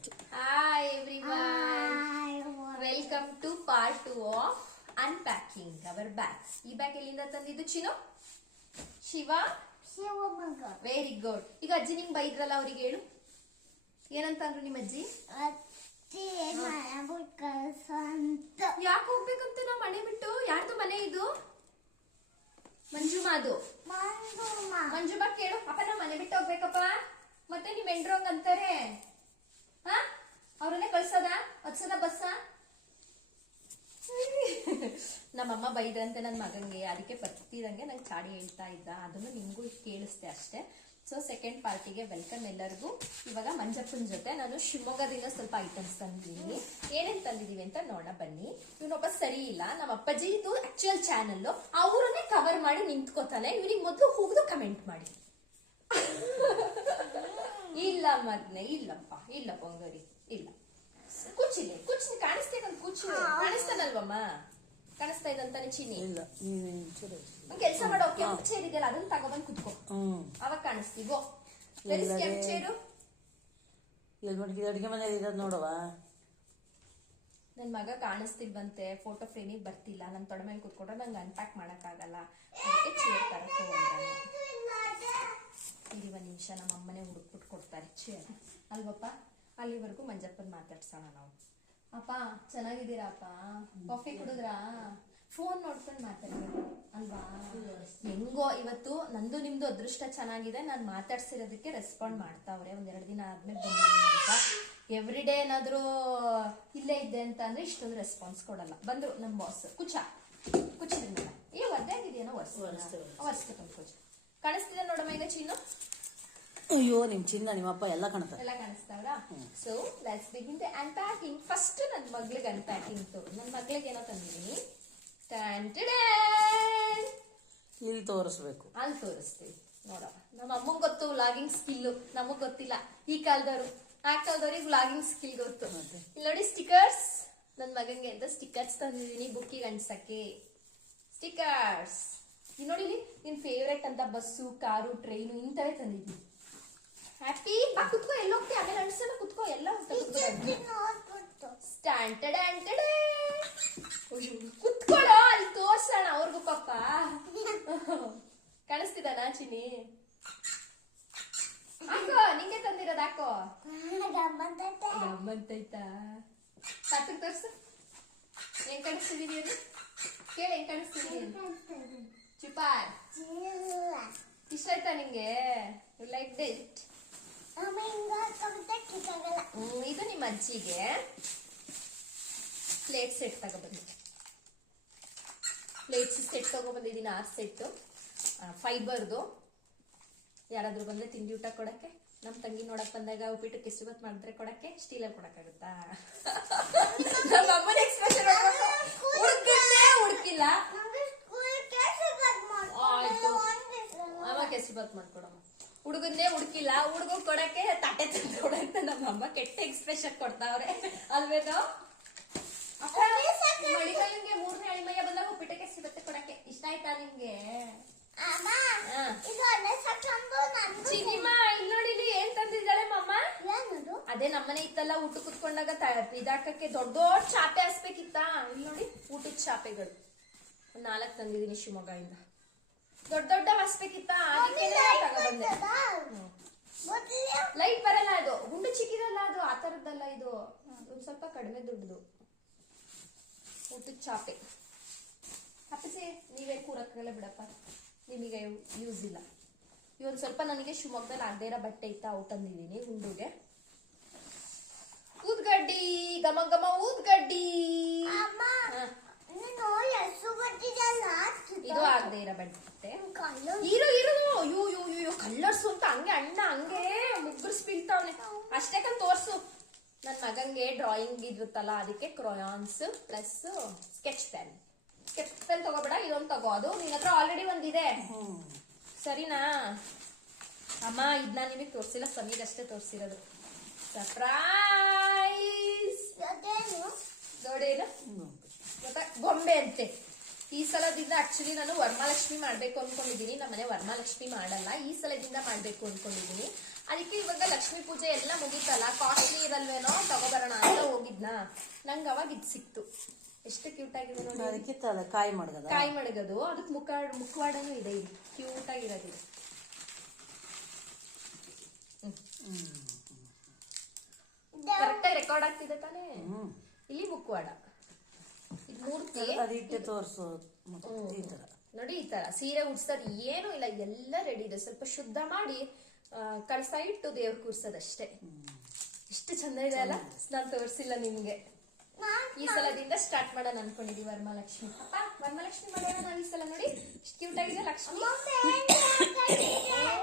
Hi everyone. Welcome to part 2 of unpacking our bags. ಈ bag ಎಲ್ಲಿಂದ ತಂದಿದ್ದು ಚಿನ್ನು? Shiva? Very good. ಈಗ ಅಜ್ಜಿ ನಿಂಗೆ ಬೈದ್ರಲ್ಲ ಅವ್ರಿಗೆ ಹೇಳು. ಏನಂತ ಅಂದ್ರು ನಿಮ್ಮ ಅಜ್ಜಿ? ಯಾಕೆ ಹೋಗ್ಬೇಕಂತ ನಾವು ಮನೆ ಬಿಟ್ಟು? ಯಾರ್ದು ಮನೆ ಇದು? ಮಂಜುಮಾದು. ಮಂಜುಮಾ ಕೇಳು. ಅಪ್ಪ ನಾವು ಮನೆ ಬಿಟ್ಟು ಹೋಗ್ಬೇಕಪ್ಪ. ಮತ್ತೆ ನೀವ್ ಎಂಡ್ರೋಂಗ್ ಅಂತಾರೆ. ಹಾ, ಅವ್ರನ್ನೇ ಕಳ್ಸದ ಹತ್ಸದ ಬಸ್ಸ. ನಮ್ಮಮ್ಮ ಬೈದ್ರಂತೆ ನನ್ನ ಮಗಂಗೆ, ಅದಕ್ಕೆ ಬರ್ತಿದಂಗೆ ನಂಗೆ ಚಾಡಿ ಹೇಳ್ತಾ ಇದ್ದ. ಅದನ್ನು ನಿಮ್ಗೂ ಕೇಳಿಸ್ದೆ ಅಷ್ಟೇ. ಸೊ ಸೆಕೆಂಡ್ ಪಾರ್ಟಿಗೆ ವೆಲ್ಕಮ್ ಎಲ್ಲರಿಗೂ. ಇವಾಗ ಮಂಜಪ್ಪನ ಜೊತೆ ನಾನು ಶಿವಮೊಗ್ಗದಿಂದ ಸ್ವಲ್ಪ ಐಟಮ್ಸ್ ತಂದಿದ್ದೀನಿ. ಏನೇನ್ ತಂದಿದೀವಿ ಅಂತ ನೋಡೋಣ ಬನ್ನಿ. ಇವನೊಬ್ಬ ಸರಿ ಇಲ್ಲ, ನಮ್ಮ ಅಪ್ಪಾಜಿ ಇದು ಆಕ್ಚುಯಲ್ ಚಾನಲ್, ಅವರನ್ನೇ ಕವರ್ ಮಾಡಿ ನಿಂತ್ಕೋತಾನೆ. ಇವನಿಗೆ ಮೊದಲು ಹೋಗುದು ಕಮೆಂಟ್ ಮಾಡಿ. ಇಲ್ಲ ಮದ್ನೆ, ಇಲ್ಲಪ್ಪ, ಇಲ್ಲ ಪೊಂಗರಿ, ಇಲ್ಲ ಕುಚ್ಚಿದೆ, ಕುಚ್ಚಿ ಕಾಣಿಸ್ತೇಕಂತ ಕುಚ್ಚು ಕಾಣಿಸ್ತಾನಲ್ವಮ್ಮ? ಕಾಣಿಸ್ತಾ ಇದ್ದಂತಾನೆ ಚೀನಿ. ಕೆಲಸ ಮಾಡೋ ಕೆಂಪು ಚೇರ್ ಇದೆಯಲ್ಲ, ಅದನ್ನ ತಗೊಬಂದ್ ಕುತ್ಕೋ, ಅವಾಗ ಕಾಣಿಸ್ತೀವೋ. ಕೆಂಪು ಚೇರು ಅಡಿಗೆ ಮನೆ ಇರೋದು ನೋಡವ. ನನ್ ಮಗ ಕಾಣಿಸ್ತಿಲ್ವಂತೆ, ಫೋಟೋ ಫ್ರೇಮಿಗೆ ಬರ್ತಿಲ್ಲ. ನನ್ ತೊಡೆ ಮೇಲೆ ಕುತ್ಕೊಂಡ್ರೆ ನಂಗೆ ಅನ್ಪ್ಯಾಕ್ ಮಾಡಕ್ ಆಗಲ್ಲ, ಅದಕ್ಕೆ ಚೇರ್ ತರಕ್ಕೆ ಹೋಗಿದ್ದಾನೆ. ಇರಿ ಒಂದ್ ನಿಮಿಷ, ನಮ್ಮ ಅಮ್ಮನೆ ಹುಡುಕ್ಬಿಟ್ಟು ಕೊಡ್ತಾರೆ ಚೇರ್ ಅಲ್ವಪ್ಪ. ಅಲ್ಲಿವರೆಗೂ ಮಂಜಪ್ಪನ್ ಮಾತಾಡ್ಸೋಣ ನಾವು. ಅಪ್ಪ ಚೆನ್ನಾಗಿದ್ದೀರಾ ಅಪ್ಪ? ಕಾಫಿ ಕುಡಿದ್ರಾ? ಫೋನ್ ನೋಡ್ಕೊಂಡು ಮಾತಾಡ್ಬೇಕು ಅಲ್ವಾ? ಹೆಂಗೋ ಇವತ್ತು ನಂದು ನಿಮ್ದು ಅದೃಷ್ಟ ಚೆನ್ನಾಗಿದೆ, ನಾನು ಮಾತಾಡ್ಸಿರೋದಕ್ಕೆ ರೆಸ್ಪಾಂಡ್ ಮಾಡ್ತಾವ್ರೆ. ಒಂದೆರಡು ದಿನ ಆದ್ಮೇಲೆ ಬಂದಿದ್ದೀನಿ ಅಂತ. ಎವ್ರಿ ಡೇ ಏನಾದ್ರು ಇಲ್ಲೇ ಇದ್ದೆ ಅಂತ ಅಂದ್ರೆ ಇಷ್ಟೊಂದು ರೆಸ್ಪಾನ್ಸ್ ಕೊಡಲ್ಲ. ಬಂದ್ರು ನಮ್ ಬಾಸ್. ಕುಚ್ಚಿದ್ಮೇಲೆ ಈ ಒದ್ದಾಗಿದೆಯೇನೋ ಒರ್ಸ್ಬೇಕಂತ ಕುಚ್ಚ. ಕಾಣಿಸ್ತಿದೆ ನೋಡಮ್ಮ ಈಗ ಚಿನ್ನು? ಅಯ್ಯೋ ನಿಮ್ ಚಿನ್ನ ನಿಮ್ಮಪ್ಪ ಎಲ್ಲ ಕಾಣ್ತಾರೆ. ಎಲ್ಲ ಕಾಣಿಸ್ತಾವ್ರಾ? So let's begin the unpacking. First ನನ್ ಮಗ್ಳಿಗೆ ಅನ್ಪ್ಯಾಕಿಂಗ್ ತೋರು. ನನ್ ಮಗ್ಳಿಗೆ ಏನೋ ತಂದಿದ್ದೀನಿ. ಇಲ್ಲಿ ತೋರಿಸ್ಬೇಕು, ಅಲ್ಲಿ ತೋರಿಸ್ತೀವಿ ನೋಡವ. ನಮ್ಮ ಅಮ್ಮಂಗ್ ಗೊತ್ತು ವ್ಲಾಗಿಂಗ್ ಸ್ಕಿಲ್, ನಮಗ್ ಗೊತ್ತಿಲ್ಲ. ಈ ಕಾಲದವ್ರು, ಆ ಕಾಲದವ್ರಿಗೆ ವ್ಲಾಗಿಂಗ್ ಸ್ಕಿಲ್ ಗೊತ್ತು. ಇಲ್ಲಿ ನೋಡಿ ಸ್ಟಿಕರ್ಸ್. ನನ್ ಮಗಂಗೆ ಅಂತ ಸ್ಟಿಕರ್ಸ್ ತಂದಿದ್ದೀನಿ, ಬುಕ್ಕಿಗೆ ಅಂಟ್ಸಕ್ಕೆ ಸ್ಟಿಕರ್ಸ್. ಇಲ್ಲಿ ನೋಡಿ, ನಿನ್ ಫೇವ್ರೇಟ್ ಅಂತ ಬಸ್ಸು, ಕಾರು, ಟ್ರೈನು ಇಂಥವೇ ತಂದಿದ್ದೀನಿ. ಹ್ಯಾಪಿ ಬಾ ಕುತ್ಕೋ. ಎಲ್ಲ ಹೋಗ್ತಿ ಆಮೇಲೆ ಅನ್ಸಲ್ಲ, ಕುತ್ಕೋ. ಎಲ್ಲ ಕುತ್ಕೊಳ್ಳೋ, ಅಲ್ಲಿ ತೋರ್ಸೋಣ ಅವ್ರಿಗೂ ಪಾಪ. ಕಾಣಿಸ್ತಿದಾನ ಚಿನಿ? ಹಾಕೋ, ನಿಂಗೆ ತಂದಿರೋದು ಹಾಕೋ. ಗಮ್ಮಂತೈತಾ? ತಾತಕ್ ತೋರ್ಸು. ಹೆಂಗ್ ಕಾಣಿಸ್ತಿದೀನಿ ಅದು ಕೇಳಿ, ಹೆಂಗ್ ಕಾಣಿಸ್ತಿದೀನಿ? ಚುಪಾರ್ ಇಷ್ಟ ಆಯ್ತಾ ನಿಂಗೆ? Like it. ಇದು ನಿಮ್ಮ ಅಜ್ಜಿಗೆ ಪ್ಲೇಟ್ ಸೆಟ್ ತಗೊಬಂದಿ. ಪ್ಲೇಟ್ಸ್ ಸೆಟ್ ತಗೊಬಂದಿದ್ದೀನಿ, 6 ಸೆಟ್ ಫೈಬರ್ದು. ಯಾರಾದ್ರೂ ಬಂದ್ರೆ ತಿಂಡಿ ಊಟ ಕೊಡಕ್ಕೆ, ನಮ್ ತಂಗಿ ನೋಡಕ್ ಬಂದಾಗ ಉಪ್ಪಿಟ್ಟು ಕೆಸುಬತ್ ಮಾಡಿದ್ರೆ ಕೊಡಕ್ಕೆ, ಸ್ಟೀಲಲ್ಲಿ ಕೊಡಕ್ಕಾಗುತ್ತಾ? ನಮ್ಮ ಅಮ್ಮನ ಎಕ್ಸ್ಪ್ರೆಷನ್ ಹುಡುಕಿಲ್ಲ. ಆಯ್ತು, ಅಮ್ಮ ಕೆಸುಬತ್ ಮಾಡ್ಕೊಡಮ್ಮ. ಹುಡುಗನ್ನೇ ಹುಡುಕಿಲ್ಲ, ಹುಡುಗ ಕೊಡಕ್ಕೆ ತಟ್ಟೆ ತಂದು ಕೊಡಂತ ನಮ್ಮ ಅಮ್ಮ ಕೆಟ್ಟ ಎಕ್ಸ್ಪ್ರೆಷನ್ ಕೊಡ್ತಾವ್ರೆ ಅಲ್ವೇನೋ? ಮಳಿಮಯ್ಯಂಗೆ 3ನೇ ಅಳಿಮಯ್ಯ ಬಂದಾಗ ಉಪ್ಪಿಟ್ಟಕ್ಕೆ ಸಿಗುತ್ತೆ ಕೊಡಕ್ಕೆ. ಇಷ್ಟ ಆಯ್ತಾ ನಿಮ್ಗೆ? ಚಿನಿಮಾ ಇಲ್ಲಿ ನೋಡಿ, ಏನ್ ತಂದಿದ್ದಾಳೆ ಮಮ್ಮ? ಅದೇ ನಮ್ಮನೆ ಇತ್ತಲ್ಲ, ಊಟ ಕುತ್ಕೊಂಡಾಗ ಇದಾಕಕ್ಕೆ ದೊಡ್ಡ ದೊಡ್ಡ ಚಾಪೆ ಹಸ್ಬೇಕಿತ್ತ. ಇಲ್ಲಿ ನೋಡಿ ಊಟದ ಚಾಪೆಗಳು 4 ತಂದಿದ್ದೀನಿ ಶಿವಮೊಗ್ಗದಿಂದ. ದೊಡ್ಡ ದೊಡ್ಡ ಹಸ್ಬೇಕಿತ್ತ, ಅದಕ್ಕೆ ತಗೊಬಂದೆ. ಲೈಟ್ ಬರಲ್ಲ, ಅದು ಗುಂಡು ಚಿಕ್ಕಿದಲ್ಲ, ಅದು ಆ ತರದ್ದಲ್ಲ. ಇದು ಒಂದ್ ಸ್ವಲ್ಪ ಕಡಿಮೆ ದುಡ್ಡು ಊಟದ ಚಾಪೆ. ಅಪ್ಪಸಿ ನೀವೇ ಕೂರಕ್ಕೆಲ್ಲ ಬಿಡಪ್ಪ, ನಿಮಗೆ ಯೂಸ್ ಇಲ್ಲ. ಇವೊಂದ್ ಸ್ವಲ್ಪ ನನಗೆ ಶಿವಮೊಗ್ಗದಲ್ಲಿ ಆಗದೆ ಇರೋ ಬಟ್ಟೆ ಇತ್ತ, ಅವು ತಂದಿದ್ದೀನಿ. ಗುಂಡುಗೆ ಊದ್ಗಡ್ಡಿ, ಗಮ ಗಮ ಊದ್ಗಡ್ಡಿ. ಇದು ಆಗದೆ ಇರೋ ಬಟ್ಟೆ. ಇರು ಯೂ ಯೂ ಯೂ ಕಲ್ಲರ್ಸು ಅಂತ ಹಂಗೆ ಅಣ್ಣ ಹಂಗೆ ಮುಗ್ಗರ್ಸ್ ಬೀಳ್ತಾವನೆ. ಅಷ್ಟೇಕಂತ ತೋರ್ಸು. ನನ್ ಮಗಂಗೆ ಡ್ರಾಯಿಂಗ್ ಇರುತ್ತಲ್ಲ, ಅದಕ್ಕೆ crayons plus sketch pen. Sketch pen ತಗೋಬೇಡ, ಇದೊಂದು ತಗೋ. ಅದು ನಿನ್ನ ಹತ್ರ ಆಲ್ರೆಡಿ ಒಂದಿದೆ, ಸರಿನಾ? ಅಮ್ಮ ಇದನ್ನ ನಿಮಗೆ ತೋರ್ಸಿಲ್ಲ, ಸಮೀಗಷ್ಟೇ ತೋರ್ಸಿರೋದು. ಸರ್ಪ್ರೈಸ್. ದೊಡ್ಡೇನು ಗೊತ್ತಾ? ಗೊಂಬೆ ಅಂತೆ. ಈ ಸಲದಿಂದ ಆಕ್ಚುಲಿ ನಾನು ವರಮಹಾಲಕ್ಷ್ಮಿ ಮಾಡ್ಬೇಕು ಅನ್ಕೊಂಡಿದೀನಿ. ನಮ್ಮನೆ ವರಮಹಾಲಕ್ಷ್ಮಿ ಮಾಡಲ್ಲ, ಈ ಸಲದಿಂದ ಮಾಡ್ಬೇಕು ಅನ್ಕೊಂಡಿದೀನಿ. ಅದಕ್ಕೆ ಇವಾಗ ಲಕ್ಷ್ಮೀ ಪೂಜೆ ಎಲ್ಲ ಮುಗೀತಲ್ಲ, ಕಾಸ್ಟ್ಲಿ ಇರಲ್ವೇನೋ ತಗೋಬರೋಣ ಅಂತ ಹೋಗಿದ್ನಾ. ನಂಗೆ ಅವಾಗ ಇದು ಸಿಕ್ತು. ಎಷ್ಟು ಕ್ಯೂಟ್ ಆಗಿದೆ ನೋಡಿ. ಅದಕ್ಕೆ ಕಾಯಿ ಮಡಗದ ಕಾಯಿ ಮಡಗದು, ಅದಕ್ಕೆ ಮುಖವಾಡನೂ ಇದೆ. ಇದು ಕ್ಯೂಟ್ ಆಗಿರೋದು. ಕರೆಕ್ಟಾಗಿ ರೆಕಾರ್ಡ್ ಆಗ್ತಿದೆ ತಾನೇ. ಇಲ್ಲಿ ಮುಖವಾಡ, ಇದು ಮೂರ್ತಿ. ಅದಿಟ್ಟೆ ತೋರ್ಸು ಈ ತರ ನೋಡಿ. ಈ ತರ ಸೀರೆ ಉಡ್ಸೋದು ಏನೂ ಇಲ್ಲ, ಎಲ್ಲ ರೆಡಿ ಇದೆ. ಸ್ವಲ್ಪ ಶುದ್ಧ ಮಾಡಿ ಕಳಸ ಇಟ್ಟು ದೇವ್ರ ಕೂರ್ಸೋದಷ್ಟೇ. ಎಷ್ಟು ಚಂದ ಇದೆ ಅಲ್ಲ. ನಾನು ತೋರಿಸಿಲ್ಲ ನಿಮ್ಗೆ. ಈ ಸಲದಿಂದ ಸ್ಟಾರ್ಟ್ ಮಾಡೋಣ ಅನ್ಕೊಂಡಿದೀವಿ ವರಮಹಾಲಕ್ಷ್ಮಿ. ಅಪ್ಪ ವರಮಹಾಲಕ್ಷ್ಮಿ ಮಾಡೋಣ ನಾವು ಈ ಸಲ. ನೋಡಿ ಎಷ್ಟು ಕ್ಯೂಟ್ ಆಗಿದೆ ಲಕ್ಷ್ಮಿ.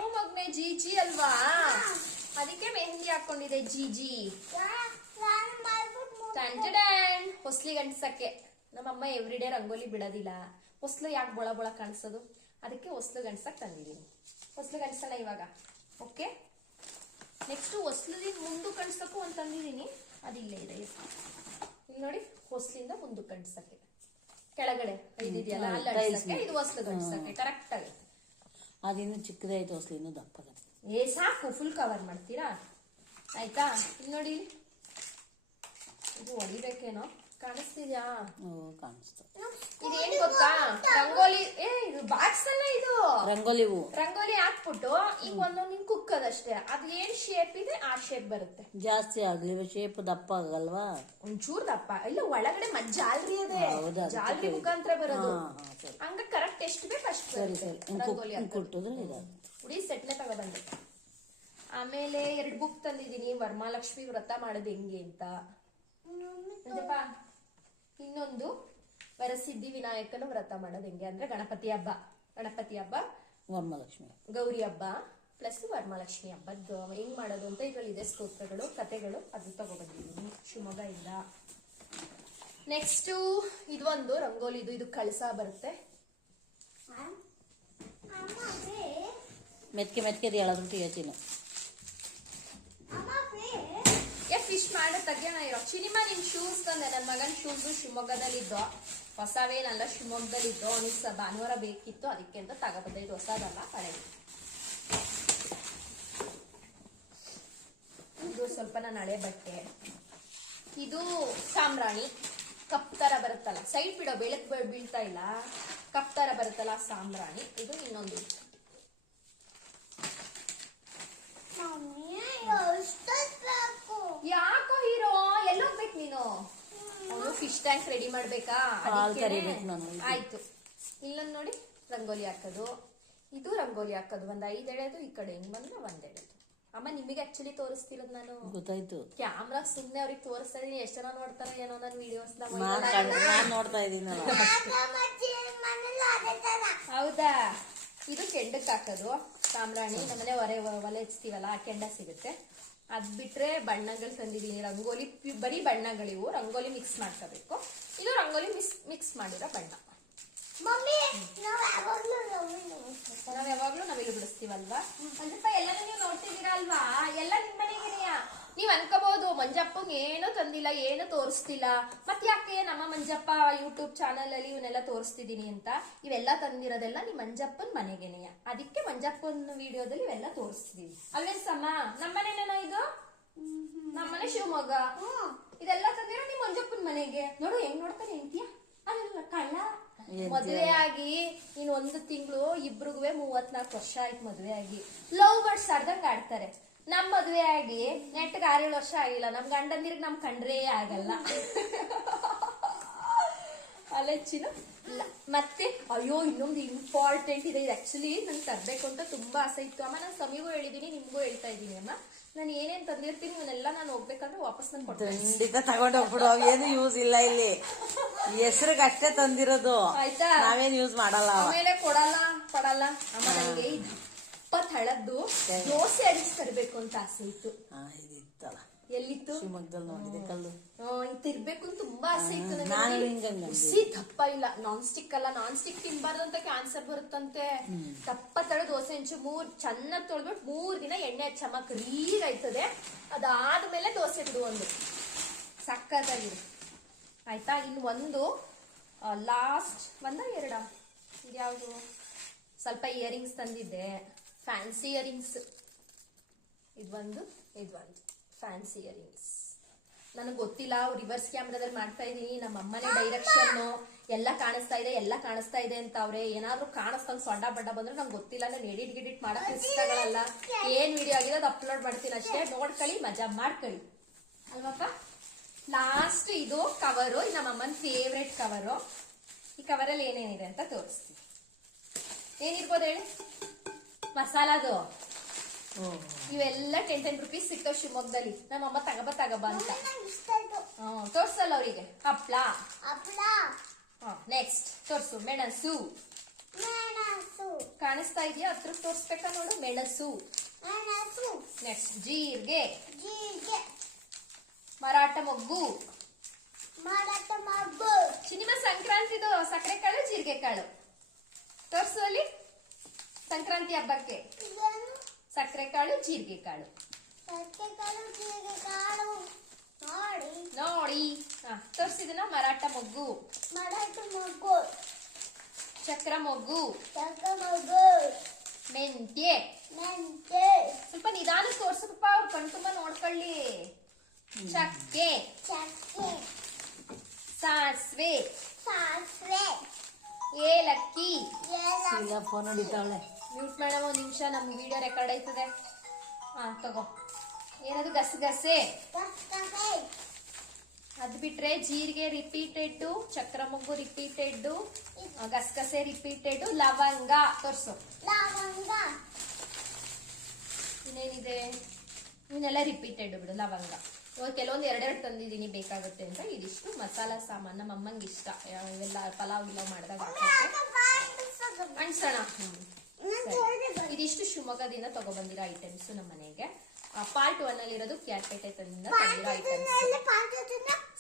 ಓ ಮಗ್ನೆ ಜೀಜಿ ಅಲ್ವಾ, ಅದಕ್ಕೆ ಮೆಹಂದಿ ಹಾಕೊಂಡಿದೆ ಜೀಜಿ. ಹೊಸ್ಲಿ ಗಂಟ್ಸಕ್ಕೆ ನಮ್ಮಮ್ಮ ಎವ್ರಿಡೇ ರಂಗೋಲಿ ಬಿಡೋದಿಲ್ಲ. ಹೊಸ್ಲು ಯಾಕೆ ಬೊಳ ಬೊಳ ಕಾಣಿಸೋದು, ಅದಕ್ಕೆ ಹೊಸ್ಲು ಗಂಟ್ಸಕ್ ತಂದಿದ್ದೀನಿ. ಹೊಸ್ಲು ಗಂಟ್ಸಲ್ಲ ಇವಾಗ. ಓಕೆ, ನೆಕ್ಸ್ಟ್ ಹೊಸ್ಲಿಂದ ಮುಂದೆ ಕಣ್ಸಕ್ಕೂ ಒಂದು ತಂದಿದ್ದೀನಿ. ಅದಿಲ್ಲೇ ಇದೆ ಇಲ್ಲಿ ನೋಡಿ. ಹೊಸ್ಲಿಂದ ಮುಂದೆ ಕಣ್ಸಕ್ಕೆ ಕೆಳಗಡೆ ಇದೆಯಲ್ಲ ಅಲ್ಲಿ ಅಡ್ಸಕ್ಕೆ, ಇದು ಹೊಸ್ಲು ಗಂಟ್ಸಕ್ಕೆ ಕರೆಕ್ಟ್ ಆಗುತ್ತೆ. ಅದಿನ್ನು ಚಿಕ್ಕದಾಯ್ತು, ಹೊಸ್ಲು ಇನ್ನೂ ದಪ್ಪಾಗತ್ತೆ. ಸಾಕು, ಫುಲ್ ಕವರ್ ಮಾಡ್ತೀರಾ ಆಯ್ತಾ. ಇಲ್ಲಿ ನೋಡಿ, ಇದು ಹೊಡಿಬೇಕೇನೋ, ಕಾಣಿಸ್ತಿದ್ಯಾ? ಕಾಣಿಸ್ತು. ಇದೇನ್ ಗೊತ್ತಾ, ರಂಗೋಲಿ. ಇದು ಬಾಕ್ಸ್ ಅಲ್ಲ, ಇದು ರಂಗೋಲಿ ಹಾಕ್ಬಿಟ್ಟು ಈಗ ಒಂದೊಂದು ಹಿಂಗ್ ಕುಕ್ಕದಷ್ಟೇ. ಅದು ಏನ್ ಶೇಪ್ ಇದೆ ಆ ಶೇಪ್ ಬರುತ್ತೆ. ಜಾಸ್ತಿ ಆಗ್ಲಿ ಶೇಪ್ ದಪ್ಪ ಆಗಲ್ವಾ? ಒಂಚೂರ್ ದಪ್ಪ ಇಲ್ಲ, ಒಳಗಡೆ ಜಾಲ್ರಿ ಇದೆ, ಜಾಲ್ರಿ ಮುಖಾಂತರ ಬರೋದು. ಹಂಗ ಕರೆಕ್ಟ್ ಎಷ್ಟು ಬೇಕು ಅಷ್ಟು ರಂಗೋಲಿ ಉಡಿ ಸೆಟ್ನೆ ತಗೊಬಂದೆ. ಆಮೇಲೆ 2 ಬುಕ್ ತಂದಿದ್ದೀನಿ, ವರಮಹಾಲಕ್ಷ್ಮಿ ವ್ರತ ಮಾಡೋದು ಹೆಂಗೆ ಅಂತ. ಇನ್ನೊಂದು ವರಸಿದ್ಧಿ ವಿನಾಯಕನ ವ್ರತ ಮಾಡೋದು ಹೆಂಗೆ ಅಂದ್ರೆ ಗಣಪತಿ ಹಬ್ಬ, ವರಮಹಾಲಕ್ಷ್ಮಿ, ಗೌರಿ ಹಬ್ಬ ಪ್ಲಸ್ ವರಮಹಾಲಕ್ಷ್ಮಿ ಹಬ್ಬದ್ದು ಹೆಂಗ್ ಮಾಡೋದು ಅಂತ ಇದ್ರಲ್ಲಿದೆ ಸ್ತೋತ್ರಗಳು, ಕಥೆಗಳು. ಅದು ತಗೊಬಂದಿದ್ದೀನಿ ಶಿವಮೊಗ್ಗ ಇಂದ. ನೆಕ್ಸ್ಟ್ ಇದೊಂದು ರಂಗೋಲಿ, ಇದು ಕಳಸ ಬರುತ್ತೆ. ಮೆತ್ಕೆ ಹೇಳೋದು ಯೋಚನೆ. ಫಿಶ್ ಮಾಡೋ ತೆಗ್ಯೋಣ ಇರೋ. ಚಿನಿಮಾ ನಿನ್ ಶೂಸ್ ತಂದೆ, ನನ್ನ ಮಗನ ಶೂಸ್ ಶಿವಮೊಗ್ಗದಲ್ಲಿದ್ದೋ, ಹೊಸವೇನಲ್ಲ ಶಿವಮೊಗ್ಗದಲ್ಲಿದ್ದೋ. ಅವನಿಗೆ ಭಾನುವಾರ ಬೇಕಿತ್ತು, ಅದಕ್ಕೆ ಅಂತ ತಗೋಬಂದೆ. ಇದು ಹೊಸದಲ್ಲ, ಹಳೆದು. ಇದು ಸ್ವಲ್ಪ ನನ್ನ ಹಳೆ ಬಟ್ಟೆ. ಇದು ಸಾಂಬ್ರಾಣಿ, ಕಪ್ ತರ ಬರುತ್ತಲ್ಲ, ಸೈಡ್ ಬಿಡೋ, ಬೆಳಕ್ ಬೀಳ್ತಾ ಇಲ್ಲ, ಕಪ್ ತರ ಬರುತ್ತಲ್ಲ ಸಾಂಬ್ರಾಣಿ. ಇದು ಇನ್ನೊಂದು. ಯಾಕೋ ಹೀರೋ ಎಲ್ಲೋಗ್ಬೇಕು ನೀನು? ಅವನು ಫಿಶ್ ಟ್ಯಾಂಕ್ ರೆಡಿ ಮಾಡ್ಬೇಕಾ? ಆಯ್ತು. ಇಲ್ಲೊಂದು ನೋಡಿ, ರಂಗೋಲಿ ಹಾಕೋದು. ಇದು ರಂಗೋಲಿ ಹಾಕೋದು. 5 ಎಳೆದು, ಈ ಕಡೆ ಹಿಂಗ್ ಬಂದ್ರೆ 1 ಎಳೆದು. ಅಮ್ಮ ನಿಮಗೆ ಆಕ್ಚುಲಿ ತೋರಿಸ್ತಿರೋದು ನಾನು. ಗೊತ್ತಾಯ್ತು. ಕ್ಯಾಮ್ರಾ ಸುಮ್ನೆ ಅವ್ರಿಗೆ ತೋರಿಸ್ತಾ ಇದೀನಿ. ಎಷ್ಟು ಜನ ನೋಡ್ತಾರೋ ಏನೋ ನನ್ನ ವಿಡಿಯೋಸ್. ನೋಡ್ತಾ ಇದೀನಿ. ಹೌದಾ? ಇದು ಕೆಂಡಕ್ಕೆ ಹಾಕೋದು ಸಾಂಬ್ರಾಣಿ. ನಮ್ಮನೆ ಒಲೆ ಹಚ್ತೀವಲ್ಲ, ಆ ಕೆಂಡ ಸಿಗುತ್ತೆ. ಅದ್ ಬಿಟ್ರೆ ಬಣ್ಣಗಳು ತಂದಿದ್ದೀನಿ. ರಂಗೋಲಿ ಬರೀ ಬಣ್ಣಗಳಿವು. ರಂಗೋಲಿ ಮಿಕ್ಸ್ ಮಾಡ್ಕೋಬೇಕು. ಇದು ರಂಗೋಲಿ ಮಿಕ್ಸ್ ಮಾಡಿರೋ ಬಣ್ಣ. ನಾವ್ ಯಾವಾಗ್ಲೂ ನಾವಿಲ್ಲಿ ಬಿಡಿಸ್ತೀವಲ್ವಾ. ಮಂಜಪ್ಪ ಎಲ್ಲಾನು ನೀವು ನೋಡ್ತಿದ್ದೀರಾ ಅಲ್ವಾ? ಎಲ್ಲ ನಿಮ್ ಮನೆಗೇನೆಯಾ? ನೀವ್ ಅನ್ಕೋಬಹುದು ಮಂಜಪ್ಪಂಗ್ ಏನು ತಂದಿಲ್ಲ, ಏನು ತೋರಿಸ್ತಿಲ್ಲ, ಮತ್ ಯಾಕೆ ನಮ್ಮ ಮಂಜಪ್ಪ ಯೂಟ್ಯೂಬ್ ಚಾನಲ್ ಅಲ್ಲಿ ಇವನ್ನೆಲ್ಲ ತೋರಿಸ್ತಿದೀನಿ ಅಂತ. ಇವೆಲ್ಲ ತಂದಿರೋದೆಲ್ಲ ನಿಮ್ ಮಂಜಪ್ಪನ್ ಮನೆಗೇನೆಯ. ಅದಕ್ಕೆ ಮಂಜಪ್ಪನ್ ವಿಡಿಯೋದಲ್ಲಿ ಇವೆಲ್ಲ ತೋರಿಸ್ತಿದೀವಿ ಅಲ್ವೇನ್ ಸಮ? ನಮ್ಮನೇನೇನೋ ಇದು, ನಮ್ಮನೆ ಶಿವಮೊಗ್ಗ. ಇದೆಲ್ಲ ತಂದಿರೋ ನಿಮ್ ಮಂಜಪ್ಪನ್ ಮನೆಗೆ. ನೋಡು ಹೆಂಗ್ ನೋಡ್ತಾನೆ ಹೆಂಡ್ತಿಯ. ಅಲ್ಲ ಕಳ್ಳ. ಮದುವೆ ಆಗಿ ಇನ್ 1 ತಿಂಗಳು, ಇಬ್ರಿಗೂ 34 ವರ್ಷ ಆಯ್ತು ಮದುವೆ ಆಗಿ. ಲವ್ ಬರ್ಡ್ಸ್ ಆಡ್ದಂಗ್ ಆಡ್ತಾರೆ. ನಮ್ ಮದ್ವೆ ಆಗಿ ನೆಟ್ಗೆ 6-7 ವರ್ಷ ಆಗಿಲ್ಲ. ನಮ್ ಗಂಡಂದಿರ್ಗ್ ನಮ್ ಕಂಡ್ರೇ ಆಗಲ್ಲ. ಅಲೆಚ್ಚಿನ ಮತ್ತೆ ಅಯ್ಯೋ ಇನ್ನೊಂದು ಇಂಪಾರ್ಟೆಂಟ್ ಇದೆ. ಇದು ಆಕ್ಚುಲಿ ನಂಗೆ ತರ್ಬೇಕು ಅಂತ ತುಂಬಾ ಆಸೆ ಇತ್ತು. ಅಮ್ಮ ನಾನು ಸಮಿಗೂ ಹೇಳಿದೀನಿ, ನಿಮ್ಗೂ ಹೇಳ್ತಾ ಇದ್ದೀನಿ. ಅಮ್ಮ ನಾನು ಏನೇನ್ ತಂದಿರ್ತೀನಿ ಇವನ್ನೆಲ್ಲ ನಾನು ಹೋಗ್ಬೇಕಂದ್ರೆ ವಾಪಸ್ ನಾನು ಖಂಡಿತ ತಗೊಂಡ್ ಹೋಗ್ಬಿಡು. ಏನು ಯೂಸ್ ಇಲ್ಲ ಇಲ್ಲಿ, ಹೆಸರಿಗೆ ಅಷ್ಟೇ ತಂದಿರೋದು. ಆಯ್ತಾ? ನಾವೇನ್ ಯೂಸ್ ಮಾಡಲ್ಲ, ಆಮೇಲೆ ಕೊಡಲ್ಲ. ಅಮ್ಮ ನನಗೆ ತಳದ್ದು ದೋಸೆ ಅಡಿಸಿ ತರಬೇಕು ಅಂತ ಆಸೆ ಇತ್ತು. ಎಲ್ಲಿತ್ತು? ಶಿವಮೊಗ್ಗದಲ್ಲಿ ನೋಡಿದೆ ಕಲ್ಲು. ತಿರ್ಬೇಕು ಅಂತ ತುಂಬಾ ಆಸೆ ಇತ್ತು ನನಗೆ. ದಪ್ಪ ಇಲ್ಲ, ನಾನ್ ಸ್ಟಿಕ್ ಅಲ್ಲ. ನಾನ್ ಸ್ಟಿಕ್ ತಿನ್ಬಾರ್ದು ಅಂತ ಕ್ಯಾನ್ಸರ್ ಬರುತ್ತಂತೆ. ದಪ್ಪ ತಳ ದೋಸೆ ಹಂಚು 3 ಚೆನ್ನಾಗಿ ತೊಳ್ಬಿಟ್ಟು 3 ದಿನ ಎಣ್ಣೆ ಹಚ್ಚಮ್ಮ, ಕ್ರೀಗ್ ಆಯ್ತದೆ. ಅದಾದ್ಮೇಲೆ ದೋಸೆ ಬಿಡು. ಒಂದು ಸಕ್ಕತ್ತಾಗಿದೆ ಆಯ್ತಾ. ಇನ್ನು ಒಂದು ಲಾಸ್ಟ್ ಎರಡ ಇದ್ಯಾವುದು ಸ್ವಲ್ಪ ಇಯರಿಂಗ್ಸ್ ತಂದಿದ್ದೆ, ಫ್ಯಾನ್ಸಿ ಇಯರಿಂಗ್ಸ್. ಇದೊಂದು ಫ್ಯಾನ್ಸಿ ಇಯರಿಂಗ್ಸ್. ನನಗೆ ಗೊತ್ತಿಲ್ಲ, ರಿವರ್ಸ್ ಕ್ಯಾಮ್ರಾದಲ್ಲಿ ಮಾಡ್ತಾ ಇದೀನಿ. ನಮ್ಮ ಅಮ್ಮನೇ ಡೈರೆಕ್ಷನ್ ಎಲ್ಲ ಕಾಣಿಸ್ತಾ ಇದೆ ಅಂತ ಅವ್ರೆ. ಏನಾದ್ರೂ ಕಾಣಿಸ್ತಂಗ್ ಸೊಡ್ಡ ಬಡ್ಡ ಬಂದ್ರೆ ನಂಗೆ ಗೊತ್ತಿಲ್ಲ. ನಾನು ಎಡಿಟ್ ಮಾಡಕ್ ಇಷ್ಟಗಳಲ್ಲ. ಏನ್ ವಿಡಿಯೋ ಆಗಿದೆ ಅದು ಅಪ್ಲೋಡ್ ಮಾಡ್ತೀನಿ ಅಷ್ಟೇ. ನೋಡ್ಕೊಳ್ಳಿ, ಮಜಾ ಮಾಡ್ಕೊಳ್ಳಿ ಅಲ್ವಪ್ಪ. ಲಾಸ್ಟ್ ಇದು ಕವರು, ನಮ್ಮ ಅಮ್ಮನ ಫೇವ್ರೆಟ್ ಕವರು. ಈ ಕವರಲ್ಲಿ ಏನೇನಿದೆ ಅಂತ ತೋರಿಸ್ತೀನಿ. ಏನಿರ್ಬೋದು ಹೇಳಿ? ಮಸಾಲಾದು ಇವೆಲ್ಲ 10 ರೂಪೀಸ್ ಸಿಗ್ತಾವ ಶಿವಮೊಗ್ಗದಲ್ಲಿ. ನಮ್ಮಮ್ಮ ತಗಬ ಅಂತ ತೋರ್ಸಲ್ಲ ಅವರಿಗೆ. ಹಪ್ಳ. ನೆಕ್ಸ್ಟ್ ತೋರ್ಸು. ಮೆಣಸು ಕಾಣಿಸ್ತಾ ಇದೆಯಾ? ಹತ್ರ ತೋರ್ಸ್ಬೇಕಾ ನೋಡು. ಮೆಣಸು. ನೆಕ್ಸ್ಟ್ ಜೀರಿಗೆ. ಮರಾಠ ಮೊಗ್ಗು. ಸಿನಿಮಾ ಸಂಕ್ರಾಂತಿದು ಸಕ್ಕರೆ ಕಾಳು ಜೀರಿಗೆ ಕಾಳು ತೋರ್ಸು ಅಲ್ಲಿ. ಸಂಕ್ರಾಂತಿ ಹಬ್ಬಕ್ಕೆ ಸಕ್ಕರೆ ಕಾಳು ಜೀರಿಗೆ ಕಾಳು ನೋಡಿ. ತೋರ್ಸಿದನ. ಮರಾಠ ಮೊಗ್ಗು, ಚಕ್ರ ಮೊಗ್ಗು, ಮೆಂತ್ಯೆ. ಸ್ವಲ್ಪ ನಿಧಾನ ತೋರ್ಸಪ್ಪ, ಅವ್ರು ಕಣ್ತುಂಬ ನೋಡ್ಕೊಳ್ಳಿ. ಚಕ್ಕೆ, ಸಾಸ್ವೆ, ಏಲಕ್ಕಿ. ಫೋನ್ ಹೊಡಿತಾವಳೆ. ಮ್ಯೂಟ್ ಮೇಡಮ್, ಒಂದ್ ನಿಮಿಷ, ನಮ್ ವಿಡಿಯೋ ರೆಕಾರ್ಡ್ ಆಯ್ತದೆ. ತಗೋ. ಏನದು? ಗಸಗಸೆ. ಅದ್ ಬಿಟ್ರೆ ಜೀರಿಗೆ ರಿಪೀಟೆಡ್, ಚಕ್ರ ಮೊಗ್ಗು ರಿಪೀಟೆಡ್, ಗಸಗಸೆ ರಿಪೀಟೆಡ್, ಲವಂಗ. ತೋರ್ಸು. ಇನ್ನೇನಿದೆ? ಇವನ್ನೆಲ್ಲ ರಿಪೀಟೆಡ್ ಬಿಡು. ಲವಂಗ ಕೆಲವೊಂದು ಎರಡೆರಡು ತಂದಿದ್ದೀನಿ ಬೇಕಾಗುತ್ತೆ ಅಂತ. ಇದಿಷ್ಟು ಮಸಾಲಾ ಸಾಮಾನು. ನಮ್ಮ ಅಮ್ಮಂಗೆ ಇಷ್ಟ ಇವೆಲ್ಲ ಪಲಾವ್ ಗಿಲಾವ್ ಮಾಡಿದಾಗ ಅಣ್ಸಣ. ಇದಿಷ್ಟು ಶಿವಮೊಗ್ಗದಿಂದ ತಗೊಬಂದಿರೋ ಐಟಮ್ಸ್ ನಮ್ಮ ಮನೆಗೆ. ಪಾರ್ಟ್ 1 ಅಲ್ಲಿ ಇರೋದು ಕ್ಯಾರ್ಪೇಟೆ ತಂದಿರೋ ಐಟಮ್ಸ್.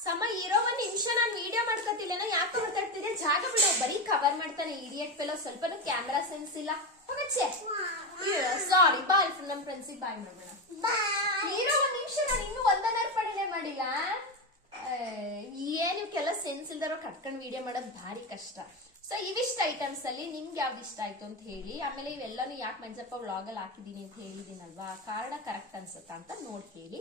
ಸಮ ಇರೋ ಒಂದ್ ನಿಮಿಷ, ನಾನು ವಿಡಿಯೋ ಮಾಡ್ಕೊತಿಲ್ಲ. ಯಾಕೆ ಮಾತಾಡ್ತಿದ್ದೆ? ಜಾಗ ಬಿಡು. ಬರೀ ಕವರ್ ಮಾಡ್ತಾನೆ ಇಡಿಯಟ್ ಫೆಲೋ. ಸ್ವಲ್ಪನೂ ಕ್ಯಾಮ್ರಾ ಸೆನ್ಸ್ ಇಲ್ಲ. ಸಾರಿ. ಬಾಯ್ ನಮ್ ಫ್ರೆಂಡ್ಸಿಗೆ ಬಾಯ್ ಮಾಡೋಣ. ಇರೋ ಒಂದ್ ನಿಮಿಷ, ನಾನು ಇನ್ನೂ ಒಂದನೇ ಮಾಡಿಲ್ಲ. ಏನಕ್ಕೆಲ್ಲ ಸೆನ್ಸ್ ಇಲ್ದಾರೋ ಕಟ್ಕೊಂಡ್ ವಿಡಿಯೋ ಮಾಡೋದು ಭಾರಿ ಕಷ್ಟ. ಸೊ ಇವಿಷ್ಟ ಐಟಮ್ಸ್ ಅಲ್ಲಿ ನಿಮ್ಗೆ ಯಾವ್ದು ಇಷ್ಟ ಆಯ್ತು ಅಂತ ಹೇಳಿ. ಆಮೇಲೆ ಇವೆಲ್ಲಾನು ಯಾಕೆ ಮಂಜಪ್ಪ ವ್ಲಾಗ್ ಅಲ್ಲಿ ಹಾಕಿದೀನಿ ಅಂತ ಹೇಳಿದೀನಲ್ವಾ, ಕಾರಣ ಕರೆಕ್ಟ್ ಅನ್ಸುತ್ತಾ ಅಂತ ನೋಡಿ ಹೇಳಿ.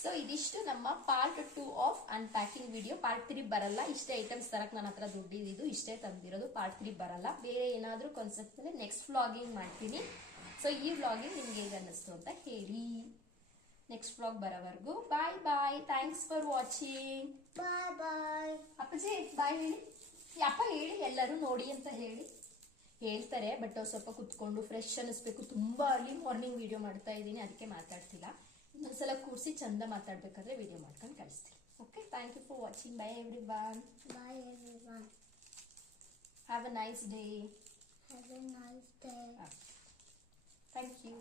ಸೊ ಇದಿಷ್ಟು ನಮ್ಮ part 2 of unpacking video. Part 3 ಬರಲ್ಲ. ಇಷ್ಟೇ ಐಟಮ್ಸ್ ತರಕ್ ನನ್ನ ಹತ್ರ ದುಡ್ಡಿದ್ದು, ಇಷ್ಟೇ ತಂದಿರೋದು. ಪಾರ್ಟ್ 3 ಬರಲ್ಲ. ಬೇರೆ ಏನಾದ್ರೂ ಕಾನ್ಸೆಪ್ಟ್ ಮೇಲೆ ನೆಕ್ಸ್ಟ್ ವ್ಲಾಗಿಂಗ್ ಮಾಡ್ತೀನಿ. ಸೊ ಈ ವ್ಲಾಗಿಂಗ್ ನಿಮ್ಗೆ ಹೇಗೆ ಅನ್ನಿಸ್ತು ಅಂತ ಹೇಳಿ. ನೆಕ್ಸ್ಟ್ ವ್ಲಾಗ್ ಬರೋವರೆಗೂ bye bye. Thanks for watching. Bye. ಅಪ್ಪಾಜಿ ಬಾಯ್ ಹೇಳಿ. ಯಪ್ಪ ಹೇಳಿ, ಎಲ್ಲರೂ ನೋಡಿ ಅಂತ ಹೇಳಿ. ಹೇಳ್ತಾರೆ, ಬಟ್ ಸ್ವಲ್ಪ ಕುತ್ಕೊಂಡು ಫ್ರೆಶ್ ಅನ್ನಿಸ್ಬೇಕು. ತುಂಬಾ ಅರ್ಲಿ ಮಾರ್ನಿಂಗ್ ವಿಡಿಯೋ ಮಾಡ್ತಾ ಇದ್ದೀನಿ, ಅದಕ್ಕೆ ಮಾತಾಡ್ತಿಲ್ಲ. ಇನ್ನೊಂದ್ಸಲ ಕೂರಿಸಿ ಚಂದ ಮಾತಾಡ್ಬೇಕಾದ್ರೆ ವಿಡಿಯೋ ಮಾಡ್ಕೊಂಡು ಕಳಿಸ್ತೀನಿ. Okay, thank you for watching. Bye everyone. Have a nice day. Thank you.